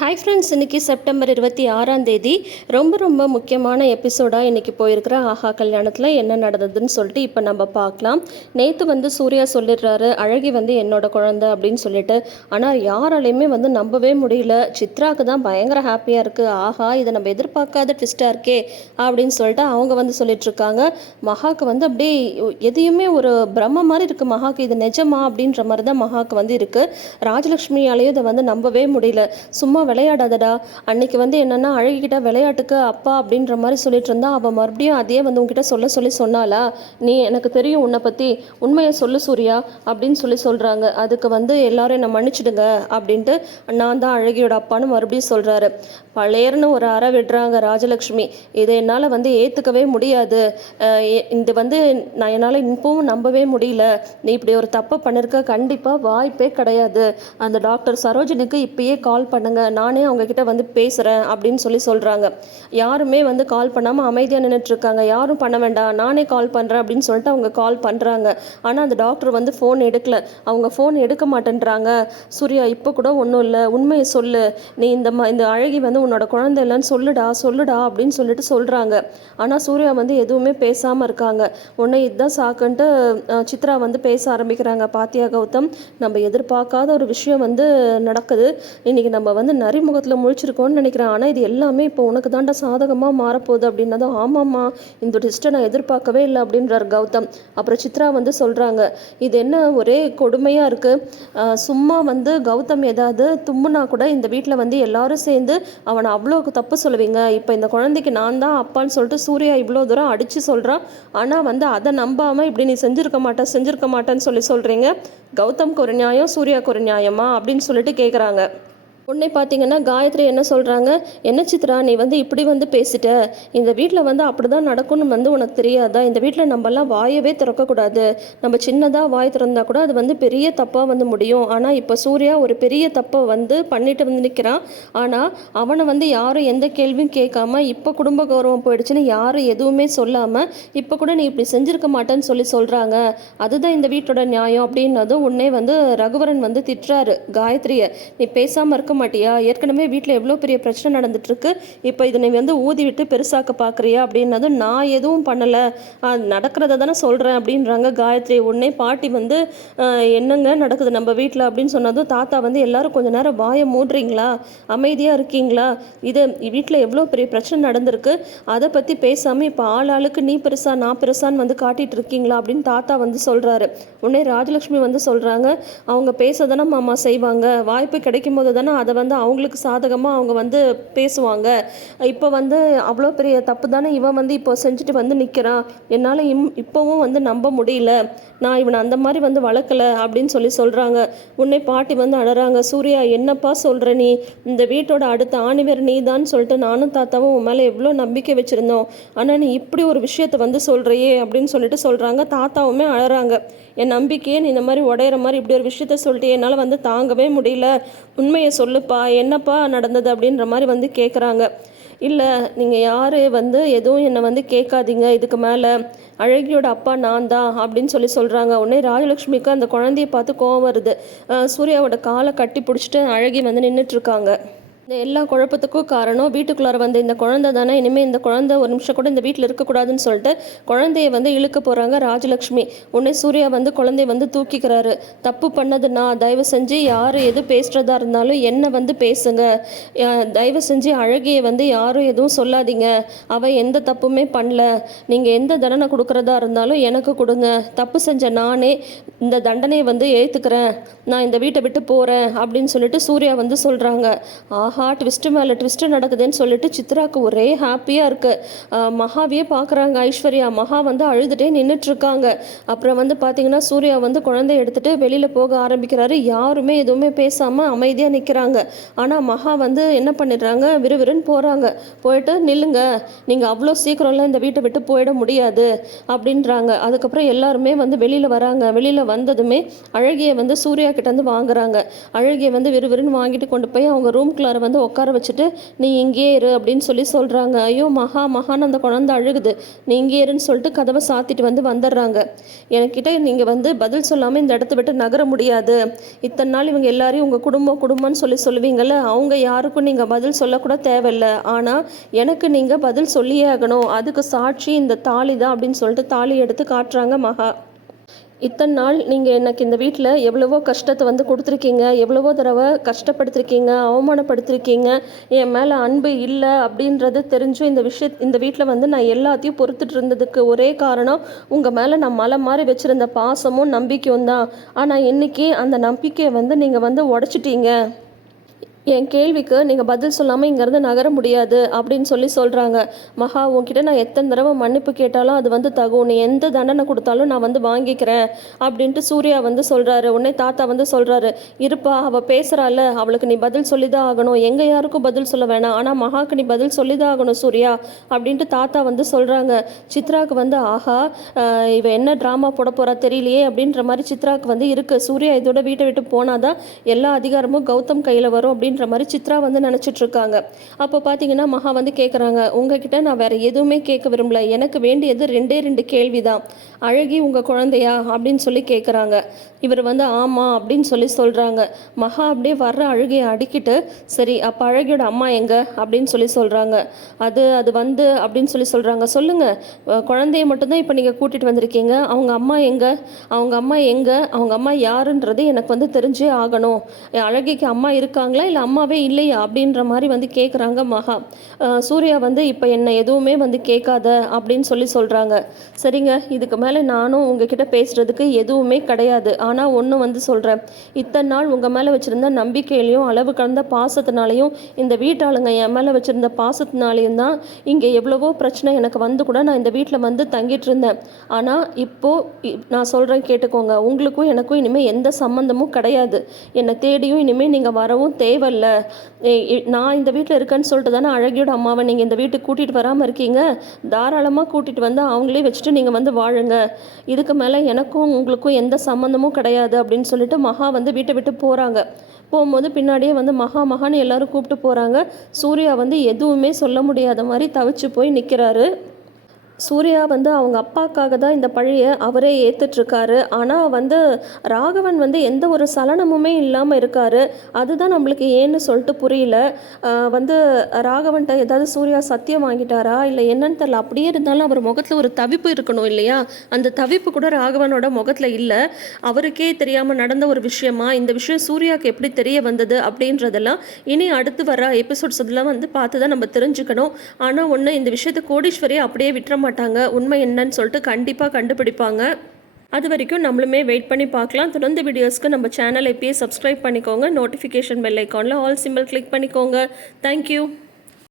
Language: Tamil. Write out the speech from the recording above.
ஹாய் ஃப்ரெண்ட்ஸ் இன்றைக்கி செப்டம்பர் இருபத்தி ஆறாம் தேதி ரொம்ப ரொம்ப முக்கியமான எபிசோடாக இன்றைக்கி போயிருக்கிற ஆஹா கல்யாணத்தில் என்ன நடந்ததுன்னு சொல்லிட்டு இப்போ நம்ம பார்க்கலாம். நேற்று வந்து சூர்யா சொல்லிடுறாரு அழகி வந்து என்னோட குழந்தை அப்படின்னு சொல்லிட்டு. ஆனால் யாராலையுமே வந்து நம்பவே முடியல. சித்ராவுக்கு தான் பயங்கர ஹாப்பியாக இருக்குது ஆஹா இதை நம்ம எதிர்பார்க்காத ட்விஸ்ட்டாக இருக்கே அப்படின்னு சொல்லிட்டு அவங்க வந்து சொல்லிட்டுருக்காங்க மகாக்கு வந்து அப்படியே எதையுமே ஒரு பிரம்ம மாதிரி இருக்குது மகாக்கு இது நிஜமா அப்படின்ற மாதிரி தான் மகாக்கு வந்து இருக்குது ராஜலக்ஷ்மியாலேயும் இதை வந்து நம்பவே முடியல. சும்மா விளையாடாதடா. அன்னைக்கு வந்து என்னன்னா அழகிக்கிட்ட விளையாட்டுக்கு அப்பா அப்படின்ற மாதிரி சொல்லிட்டு இருந்தா அவள் மறுபடியும் அதையே வந்து உங்ககிட்ட சொல்ல சொல்லி சொன்னாலா நீ எனக்கு தெரியும் உன்னை பற்றி உண்மையை சொல்லு சூர்யா அப்படின்னு சொல்லி சொல்கிறாங்க அதுக்கு வந்து எல்லாரும் என்னை மன்னிச்சிடுங்க அப்படின்ட்டு நான் தான் அழகியோட அப்பான்னு மறுபடியும் சொல்கிறாரு பழையர்னு ஒரு அறை விடுறாங்க ராஜலக்ஷ்மி. இதை என்னால் வந்து ஏற்றுக்கவே முடியாது. இது வந்து நான் என்னால் இப்பவும் நம்பவே முடியல. நீ இப்படி ஒரு தப்பை பண்ணிருக்க கண்டிப்பாக வாய்ப்பே கிடையாது. அந்த டாக்டர் சரோஜினுக்கு இப்பயே கால் பண்ணுங்க. நானே அவங்கக்கிட்ட வந்து பேசுகிறேன் அப்படின்னு சொல்லி சொல்கிறாங்க யாருமே வந்து கால் பண்ணாமல் அமைதியாக நின்றுட்டுருக்காங்க யாரும் பண்ண வேண்டாம். நானே கால் பண்ணுறேன் அப்படின்னு சொல்லிட்டு அவங்க கால் பண்ணுறாங்க ஆனால் அந்த டாக்டர் வந்து ஃபோன் எடுக்கல. அவங்க ஃபோன் எடுக்க மாட்டேன்றாங்க. சூர்யா இப்போ கூட ஒன்றும் இல்லை. உண்மையை சொல்லு. நீ இந்த ம இந்த அழகி வந்து உன்னோட குழந்தை இல்லைன்னு சொல்லுடா சொல்லுடா அப்படின்னு சொல்லிட்டு சொல்கிறாங்க ஆனால் சூர்யா வந்து எதுவுமே பேசாமல் இருக்காங்க. உன்னை இதுதான் சாக்குன்ட்டு சித்ரா வந்து பேச ஆரம்பிக்கிறாங்க. பாத்தியா கௌதம் நம்ம எதிர்பார்க்காத ஒரு விஷயம் வந்து நடக்குது. இன்னைக்கு நம்ம வந்து நரிமுகத்தில் முழிச்சிருக்கோன்னு நினைக்கிறேன். ஆனால் இது எல்லாமே இப்போ உனக்கு தாண்டா சாதகமாக மாறப்போகுது அப்படின்னதும் ஆமாம்மா இந்த டிஸ்ட்டை நான் எதிர்பார்க்கவே இல்லை அப்படின்றார் கௌதம். அப்புறம் சித்ரா வந்து சொல்கிறாங்க இது என்ன ஒரே கொடுமையாக இருக்குது சும்மா வந்து கௌதம் ஏதாவது தும்முனா கூட இந்த வீட்டில் வந்து எல்லாரும் சேர்ந்து அவனை அவ்வளோ தப்பு சொல்லுவீங்க. இப்போ இந்த குழந்தைக்கு நான் தான் அப்பான்னு சொல்லிட்டு சூர்யா இவ்வளோ தூரம் அடித்து சொல்கிறான் ஆனால் வந்து அதை நம்பாமல் இப்படி நீ செஞ்சுருக்க மாட்டேன் செஞ்சுருக்க மாட்டேன்னு சொல்லி சொல்கிறீங்க கௌதம்க்கு ஒரு நியாயம் சூர்யாவுக்கு ஒரு நியாயமா அப்படின்னு சொல்லிட்டு கேட்குறாங்க உன்னை பார்த்தீங்கன்னா காயத்ரி என்ன சொல்கிறாங்க என்ன சித்ரா நீ வந்து இப்படி வந்து பேசிட்ட. இந்த வீட்டில் வந்து அப்படி தான் நடக்கும்னு வந்து உனக்கு தெரியாதா? இந்த வீட்டில் நம்மலாம் வாயவே திறக்கக்கூடாது. நம்ம சின்னதாக வாய் திறந்தால் கூட அது வந்து பெரிய தப்பாக வந்து முடியும். ஆனால் இப்போ சூர்யா ஒரு பெரிய தப்பை வந்து பண்ணிட்டு வந்து நிற்கிறான் ஆனால் அவனை வந்து யாரும் எந்த கேள்வியும் கேட்காம இப்போ குடும்ப கௌரவம் போயிடுச்சுன்னு யாரும் எதுவுமே சொல்லாமல் இப்போ கூட நீ இப்படி செஞ்சுருக்க மாட்டேன்னு சொல்லி சொல்கிறாங்க அதுதான் இந்த வீட்டோட நியாயம் அப்படின்னதும் உன்னே வந்து ரகுவரன் வந்து திட்டுறாரு காயத்ரியை. நீ பேசாமல் இருக்க மாட்டியா? ஏற்கனவே வீட்டில் எவ்வளோ பெரிய பிரச்சனை நடந்துட்டுருக்கு. இப்போ இதை நீ வந்து ஊதி விட்டு பெருசாக்க பார்க்குறியா அப்படின்னதும் நான் எதுவும் பண்ணலை. நடக்கிறத தானே சொல்கிறேன் அப்படின்றாங்க காயத்ரி. உடனே பாட்டி வந்து என்னங்க நடக்குது நம்ம வீட்டில் அப்படின்னு சொன்னதும் தாத்தா வந்து எல்லாரும் கொஞ்சம் நேரம் வாயை மூடுறீங்களா? அமைதியாக இருக்கீங்களா? இது வீட்டில் எவ்வளோ பெரிய பிரச்சனை நடந்திருக்கு. அதை பற்றி பேசாமல் இப்போ ஆள் ஆளுக்கு நீ பெருசா நான் பெருசான்னு வந்து காட்டிகிட்டு இருக்கீங்களா? அப்படின்னு தாத்தா வந்து சொல்கிறாரு உடனே ராஜலக்ஷ்மி வந்து சொல்கிறாங்க அவங்க பேச தானே மாமா செய்வாங்க. வாய்ப்பு கிடைக்கும் போது தானே அதை அதை வந்து அவங்களுக்கு சாதகமாக அவங்க வந்து பேசுவாங்க. இப்போ வந்து அவ்வளோ பெரிய தப்பு தானே இவன் வந்து இப்போ செஞ்சுட்டு வந்து நிற்கிறான் என்னால் இம் இப்போவும் வந்து நம்ப முடியல. நான் இவனை அந்த மாதிரி வந்து வளர்க்கல அப்படின்னு சொல்லி சொல்கிறாங்க உன்னை பாட்டி வந்து அழறாங்க. சூர்யா என்னப்பா சொல்கிற நீ? இந்த வீட்டோட அடுத்த ஆணிவர் நீ தான் சொல்லிட்டு நானும் தாத்தாவும் உன் மேலே எவ்வளோ நம்பிக்கை வச்சுருந்தோம். ஆனால் நீ இப்படி ஒரு விஷயத்த வந்து சொல்கிறியே அப்படின்னு சொல்லிட்டு சொல்கிறாங்க தாத்தாவுமே அழறாங்க. என் நம்பிக்கையே நீ இந்த மாதிரி உடையிற மாதிரி இப்படி ஒரு விஷயத்த சொல்லிட்டு என்னால் வந்து தாங்கவே முடியல. உண்மையை சொல்லுப்பா என்னப்பா நடந்தது? அப்படின்ற மாதிரி வந்து கேட்குறாங்க இல்லை நீங்கள் யார்? வந்து எதுவும் என்னை வந்து கேட்காதீங்க. இதுக்கு மேலே அழகியோட அப்பா நான் தான் அப்படின்னு சொல்லி சொல்கிறாங்க உடனே ராஜலக்ஷ்மிக்கு அந்த குழந்தைய பார்த்து கோவம் வருது. சூர்யாவோட காலை கட்டி பிடிச்சிட்டு அழகி வந்து நின்றுட்டுருக்காங்க இந்த எல்லா குழப்பத்துக்கும் காரணம் வீட்டுக்குள்ளார வந்த இந்த குழந்தை தானே இனிமேல் இந்த குழந்தை ஒரு நிமிஷம் கூட இந்த வீட்டில் இருக்கக்கூடாதுன்னு சொல்லிட்டு குழந்தைய வந்து இழுக்க போகிறாங்க ராஜலக்ஷ்மி. உடனே சூர்யா வந்து குழந்தைய வந்து தூக்கிக்கிறாரு. தப்பு பண்ணது நான். தயவு செஞ்சு யார் எது பேசுகிறதா இருந்தாலும் என்னை வந்து பேசுங்க. தயவு செஞ்சு அழகியை வந்து யாரும் எதுவும் சொல்லாதீங்க. அவள் எந்த தப்புமே பண்ணல. நீங்கள் எந்த தண்டனை கொடுக்குறதா இருந்தாலும் எனக்கு கொடுங்க. தப்பு செஞ்ச நானே இந்த தண்டனையை வந்து ஏற்றுக்கிறேன் நான் இந்த வீட்டை விட்டு போகிறேன் அப்படின்னு சொல்லிட்டு சூர்யா வந்து சொல்கிறாங்க ஆஹா ஹார்ட் ட்விஸ்ட்டு மேலே ட்விஸ்ட்டு நடக்குதுன்னு சொல்லிட்டு சித்ராக்கு ஒரே ஹாப்பியாக இருக்குது மகாவையே பார்க்குறாங்க ஐஸ்வர்யா. மகா வந்து அழுதுகிட்டே நின்றுட்டுருக்காங்க அப்புறம் வந்து பார்த்தீங்கன்னா சூர்யா வந்து குழந்தைய எடுத்துகிட்டு வெளியில் போக ஆரம்பிக்கிறாரு. யாருமே எதுவுமே பேசாமல் அமைதியாக நிற்கிறாங்க ஆனால் மகா வந்து என்ன பண்ணிடுறாங்க? விறுவிறுன்னு போகிறாங்க போயிட்டு நில்லுங்க. நீங்கள் அவ்வளோ சீக்கிரம்லாம் இந்த வீட்டை விட்டு போயிட முடியாது அப்படின்றாங்க. அதுக்கப்புறம் எல்லாருமே வந்து வெளியில் வராங்க. வெளியில் வந்ததுமே அழகியை வந்து சூர்யா கிட்டேருந்து வாங்குறாங்க. அழகியை வந்து விறுவிறுன்னு வாங்கிட்டு கொண்டு போய் அவங்க ரூம்குள்ளார அவளை வந்து உட்கார வச்சுட்டு நீ இங்கேயே இரு அப்படின்னு சொல்லி சொல்கிறாங்க ஐயோ மகா மகான்னு அந்த குழந்தை அழுகுது. நீ இங்கே இருன்னு சொல்லிட்டு கதவை சாத்திட்டு வந்து வந்துடுறாங்க. என்கிட்ட நீங்கள் வந்து பதில் சொல்லாமல் இந்த இடத்த விட்டு நகர முடியாது. இத்தனை நாள் இவங்க எல்லாரையும் உங்கள் குடும்பம் குடும்பம்னு சொல்லி சொல்லுவீங்கள்ல அவங்க யாருக்கும் நீங்கள் பதில் சொல்லக்கூட தேவையில்ல. ஆனால் எனக்கு நீங்கள் பதில் சொல்லியே ஆகணும். அதுக்கு சாட்சி இந்த தாலி தான் அப்படின்னு சொல்லிட்டு தாலி எடுத்து காட்டுறாங்க மகா. இத்தனை நாள் நீங்கள் எனக்கு இந்த வீட்டில் எவ்வளவோ கஷ்டத்தை வந்து கொடுத்துருக்கீங்க எவ்வளவோ தடவை கஷ்டப்படுத்திருக்கீங்க அவமானப்படுத்திருக்கீங்க என் மேலே அன்பு இல்லை அப்படின்றது தெரிஞ்சும் இந்த விஷய இந்த வீட்டில் வந்து நான் எல்லாத்தையும் பொறுத்துட்டு இருந்ததுக்கு ஒரே காரணம் உங்கள் மேலே நான் மலை மாதிரி வச்சுருந்த பாசமும் நம்பிக்கையும் தான். ஆனால் இன்றைக்கி அந்த நம்பிக்கையை வந்து நீங்கள் வந்து உடச்சிட்டீங்க. என் கேள்விக்கு நீங்கள் பதில் சொல்லாமல் இங்கேருந்து நகர முடியாது அப்படின்னு சொல்லி சொல்கிறாங்க மகா உன்கிட்ட நான் எத்தனை தடவை மன்னிப்பு கேட்டாலும் அது வந்து தகும் நீ எந்த தண்டனை கொடுத்தாலும் நான் வந்து வாங்கிக்கிறேன் அப்படின்ட்டு சூர்யா வந்து சொல்கிறாரு உடனே தாத்தா வந்து சொல்கிறாரு இருப்பா அவள் பேசுகிறாள் அவளுக்கு நீ பதில் சொல்லி தான் ஆகணும். எங்கள் யாருக்கும் பதில் சொல்ல வேணாம். ஆனால் மகாக்கு நீ பதில் சொல்லி தான் ஆகணும் சூர்யா அப்படின்ட்டு தாத்தா வந்து சொல்கிறாங்க சித்ராவுக்கு வந்து ஆஹா ஆஹ் இவ என்ன ட்ராமா போட போகிறா தெரியலையே அப்படின்ற மாதிரி சித்ராவுக்கு வந்து இருக்குது சூர்யா இதோட வீட்டை விட்டு போனாதான் எல்லா அதிகாரமும் கௌதம் கையில் வரும் அப்படின்ற மாதிரி சித்ரா வந்து நினச்சிட்டு இருக்காங்க அப்போ பார்த்தீங்கன்னா மகா வந்து கேட்குறாங்க உங்ககிட்ட நான் வேற எதுவுமே கேட்க விரும்பல. எனக்கு வேண்டியது ரெண்டே ரெண்டு கேள்வி தான் அழகி உங்கள் குழந்தையா? அப்படின்னு சொல்லி கேட்குறாங்க இவர் வந்து ஆமாம் அப்படின்னு சொல்லி சொல்கிறாங்க மகா அப்படியே வர்ற அழுகையை அடிக்கிட்டு சரி அப்போ அழகியோட அம்மா எங்க? அப்படின்னு சொல்லி சொல்கிறாங்க அது அது வந்து அப்படின்னு சொல்லி சொல்கிறாங்க சொல்லுங்கள் குழந்தைய மட்டும்தான் இப்போ நீங்கள் கூட்டிகிட்டு வந்திருக்கீங்க. அவங்க அம்மா எங்க? அவங்க அம்மா எங்க? அவங்க அம்மா யாருன்றது எனக்கு வந்து தெரிஞ்சே ஆகணும். அழகிக்கு அம்மா இருக்காங்களா? இல்லை அம்மாவே இல்லையா அப்படின்ற மாதிரி வந்து கேட்குறாங்க மகா. சூர்யா வந்து இப்போ என்னை எதுவுமே வந்து கேட்காத அப்படின்னு சொல்லி சொல்கிறாங்க சரிங்க இதுக்கு மேலே நானும் உங்ககிட்ட பேசுகிறதுக்கு எதுவுமே கிடையாது. ஆனால் ஒன்று வந்து சொல்கிறேன் இத்தனை நாள் உங்கள் மேலே வச்சுருந்த நம்பிக்கையிலையும் அளவு கடந்த பாசத்தினாலையும் இந்த வீட்டாளுங்க என் மேலே வச்சுருந்த பாசத்தினாலையும் தான் இங்கே எவ்வளவோ பிரச்சனை எனக்கு வந்து கூட நான் இந்த வீட்டில் வந்து தங்கிட்டு இருந்தேன். ஆனால் இப்போது நான் சொல்கிறேன் கேட்டுக்கோங்க. உங்களுக்கும் எனக்கும் இனிமேல் எந்த சம்மந்தமும் கிடையாது. என்னை தேடியும் இனிமேல் நீங்கள் வரவும் தேவை இல்லை. ஏ- நான் இந்த வீட்டில் இருக்கேன்னு சொல்லிட்டு தானே அழகியோட அம்மாவை நீங்கள் இந்த வீட்டுக்கு கூட்டிகிட்டு வராமல் இருக்கீங்க? தாராளமாக கூட்டிகிட்டு வந்து அவங்களே வச்சுட்டு நீங்கள் வந்து வாழுங்க. இதுக்கு மேலே எனக்கும் உங்களுக்கும் எந்த சம்மந்தமும் கிடையாது அப்படின்னு சொல்லிட்டு மகா வந்து வீட்டை விட்டு போகிறாங்க போகும்போது பின்னாடியே வந்து மகா மகான்னு எல்லாரும் கூப்பிட்டு போகிறாங்க சூர்யா வந்து எதுவுமே சொல்ல முடியாத மாதிரி தவிச்சு போய் நிற்கிறாரு சூர்யா வந்து அவங்க அப்பாக்காக தான் இந்த பழியை அவரே ஏற்றுட்ருக்காரு ஆனால் வந்து ராகவன் வந்து எந்த ஒரு சலனமுமே இல்லாமல் இருக்காரு. அதுதான் நம்மளுக்கு ஏன்னு சொல்லிட்டு புரியல. வந்து ராகவன்கிட்ட ஏதாவது சூர்யா சத்தியம் வாங்கிட்டாரா? இல்லை என்னன்னு தெரில அப்படியே இருந்தாலும் அவர் முகத்தில் ஒரு தவிப்பு இருக்கணும் இல்லையா? அந்த தவிப்பு கூட ராகவனோட முகத்தில் இல்லை. அவருக்கே தெரியாமல் நடந்த ஒரு விஷயமா இந்த விஷயம் சூர்யாவுக்கு எப்படி தெரிய வந்தது அப்படின்றதெல்லாம் இனி அடுத்து வர எபிசோட்ஸ் இதெல்லாம் வந்து பார்த்து தான் நம்ம தெரிஞ்சுக்கணும். ஆனால் ஒன்று இந்த விஷயத்தை கோடீஸ்வரியை அப்படியே விட்டுற மாட்டாங்க. உண்மை என்னன்னு சொல்லிட்டு கண்டிப்பாக கண்டுபிடிப்பாங்க. அது வரைக்கும் நம்மளுமே வெயிட் பண்ணி பார்க்கலாம். தொடர்ந்து வீடியோஸ்க்கு நம்ம சேனல் இப்பயே சப்ஸ்கிரைப் பண்ணிக்கோங்க. நோட்டிஃபிகேஷன் பெல் ஐக்கானில் ஆல் சிம்பிள் கிளிக் பண்ணிக்கோங்க. Thank you